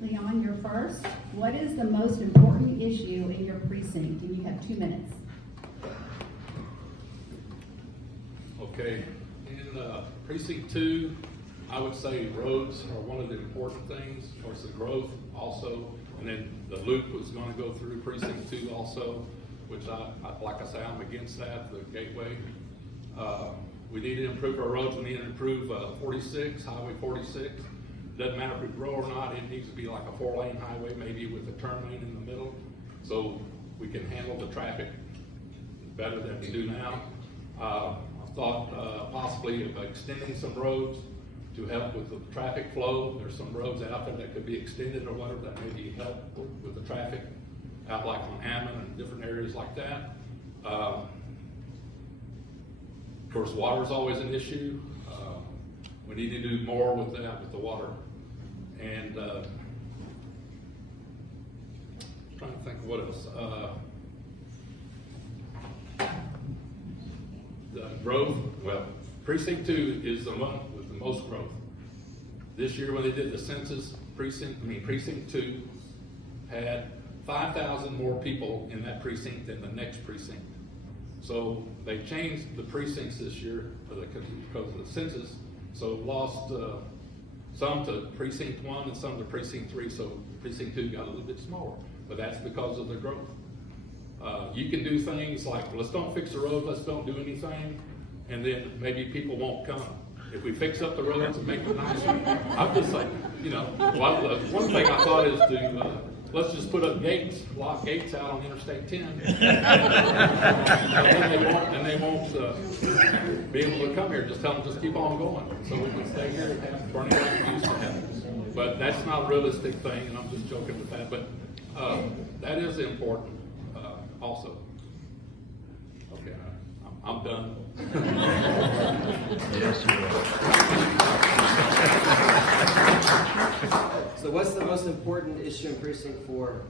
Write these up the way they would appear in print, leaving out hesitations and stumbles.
Leon, you're first. What is the most important issue in your precinct? And you have 2 minutes. Okay, in precinct 2, I would say roads are one of the important things. Of course, the growth also, and then the loop was going to go through precinct 2 also, which like I say, I'm against that, the gateway. We need to improve our roads. We need to improve 46, Highway 46. Doesn't matter if we grow or not, it needs to be like a 4-lane highway, maybe with a turn lane in the middle, so we can handle the traffic better than we do now. I thought possibly of extending some roads to help with the traffic flow. There's some roads out there that could be extended or whatever that maybe help with the traffic out like on Hammond and different areas like that. Of course, water is always an issue. We need to do more with that, with the water. And trying to think of what else. The growth, well, precinct 2 is the one with the most growth. This year when they did the census, precinct 2 had 5,000 more people in that precinct than the next precinct. So they changed the precincts this year because of the census. So lost some to precinct 1 and some to precinct 3. So precinct 2 got a little bit smaller, but that's because of the growth. You can do things like, let's don't fix the road, let's don't do anything, and then maybe people won't come. If we fix up the roads and make them nicer, I'm just like, you know, one thing I thought is to, let's just put up gates, lock gates out on Interstate 10. and they won't be able to come here. Just tell them, just keep on going. So we can stay here and have burning like we used to have. But that's not a realistic thing, and I'm just joking with that. But that is important also. Okay, I'm done. Yes, you are. So what's the most important issue in precinct 4?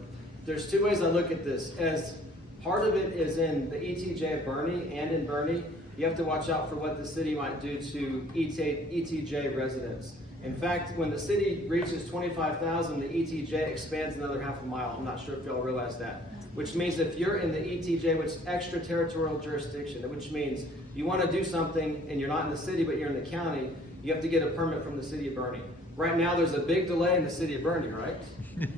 There's 2 ways I look at this. As part of it is in the ETJ of Bernie and in Bernie, you have to watch out for what the city might do to ETJ residents. In fact, when the city reaches 25,000, the ETJ expands another half a mile. I'm not sure if y'all realize that. Which means if you're in the ETJ, which is extraterritorial jurisdiction, which means you want to do something and you're not in the city but you're in the county, you have to get a permit from the city of Bernie. Right now there's a big delay in the city of Bernie, right?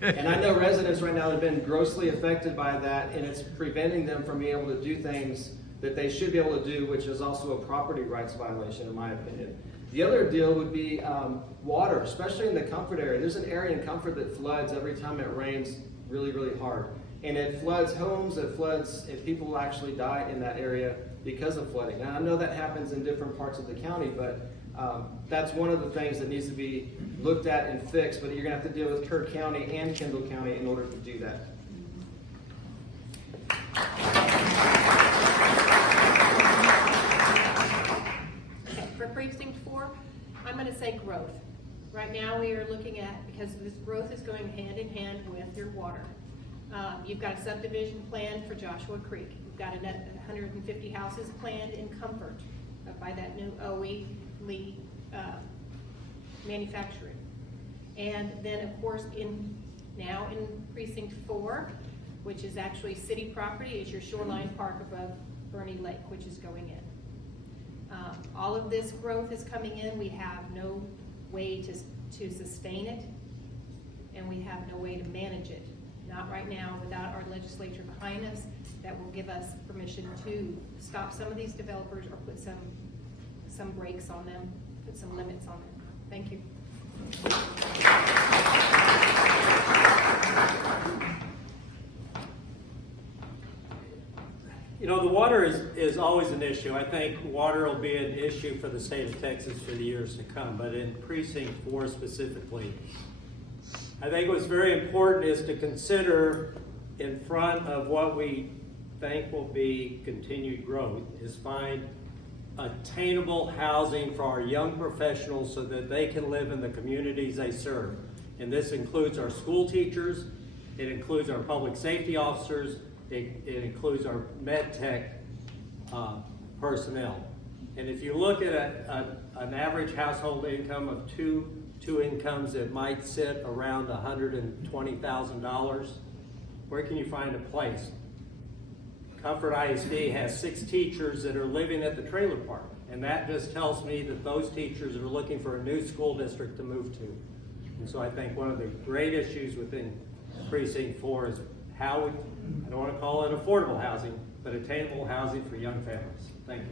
And I know residents right now that have been grossly affected by that, and it's preventing them from being able to do things that they should be able to do, which is also a property rights violation in my opinion. The other deal would be water, especially in the Comfort area. There's an area in Comfort that floods every time it rains really, really hard. And it floods homes, and people actually die in that area because of flooding. Now I know that happens in different parts of the county, but that's one of the things that needs to be looked at and fixed, but you're gonna have to deal with Kerr County and Kendall County in order to do that. For precinct 4, I'm going to say growth. Right now we are looking at, because this growth is going hand in hand with your water. You've got a subdivision plan for Joshua Creek. You've got 150 houses planned in Comfort by that new OE Lee manufacturing. And then of course now in precinct 4, which is actually city property, is your shoreline park above Bernie Lake, which is going in. All of this growth is coming in. We have no way to sustain it, and we have no way to manage it. Not right now, without our legislature behind us that will give us permission to stop some of these developers or put some brakes on them, put some limits on them. Thank you. You know, the water is always an issue. I think water will be an issue for the state of Texas for the years to come, but in precinct 4 specifically, I think what's very important is to consider in front of what we think will be continued growth is find attainable housing for our young professionals so that they can live in the communities they serve. And this includes our school teachers, it includes our public safety officers, it includes our med tech personnel. And if you look at an average household income of two incomes that might sit around $120,000, where can you find a place? Comfort ISD has 6 teachers that are living at the trailer park, and that just tells me that those teachers are looking for a new school district to move to. And so I think one of the great issues within Precinct 4 is how we, I don't want to call it affordable housing, but attainable housing for young families. Thank you.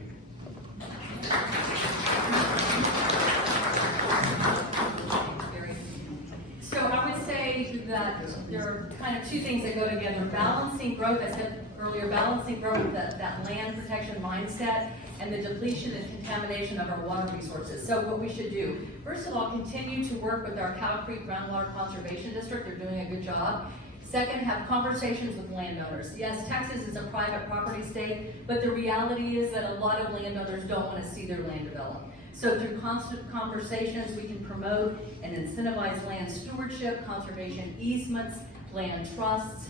So I would say that there are kind of two things that go together. Balancing growth, I said earlier, balancing growth, that land protection mindset, and the depletion and contamination of our water resources. So what we should do, first of all, continue to work with our Cow Creek Groundwater Conservation District. They're doing a good job. Second, have conversations with landowners. Yes, Texas is a private property state, but the reality is that a lot of landowners don't want to see their land developed. So through constant conversations, we can promote and incentivize land stewardship, conservation easements, land trusts,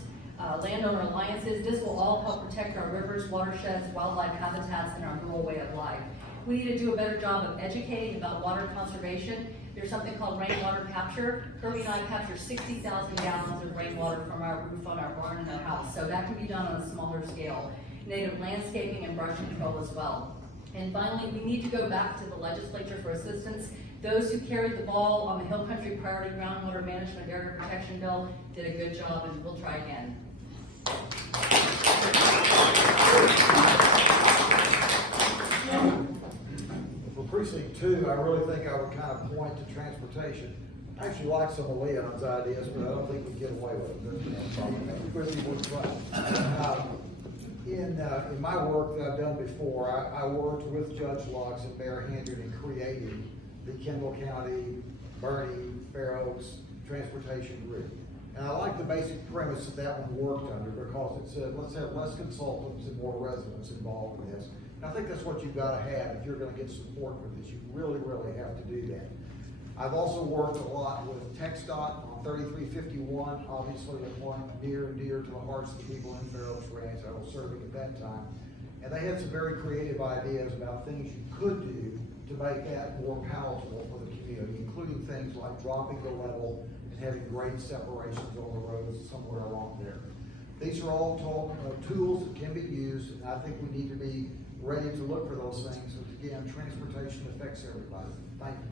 landowner alliances. This will all help protect our rivers, watersheds, wildlife habitats, and our rural way of life. We need to do a better job of educating about water conservation. There's something called rainwater capture. Kirby and I capture 60,000 gallons of rainwater from our roof on our barn and our house. So that can be done on a smaller scale. Native landscaping and brush control as well. And finally, we need to go back to the legislature for assistance. Those who carried the ball on the Hill Country Priority Groundwater Management Area Protection Bill did a good job, and we'll try again. For precinct 2, I really think I would kind of point to transportation. I actually like some of Leon's ideas, but I don't think we get away with it. In my work that I've done before, I worked with Judge Lux and Mayor Hendren in creating the Kendall County, Bernie, Fair Oaks transportation grid. And I like the basic premise that that one worked under, because it said, let's have less consultants and more residents involved in this. And I think that's what you've got to have if you're going to get support for this. You really, really have to do that. I've also worked a lot with TxDOT on 3351, obviously a point near and dear to the hearts of the people in Fair Oaks Ranch. I was serving at that time. And they had some very creative ideas about things you could do to make that more palatable for the community, including things like dropping the level and having grade separations on the roads somewhere along there. These are all tools that can be used, and I think we need to be ready to look for those things. And again, transportation affects everybody. Thank you.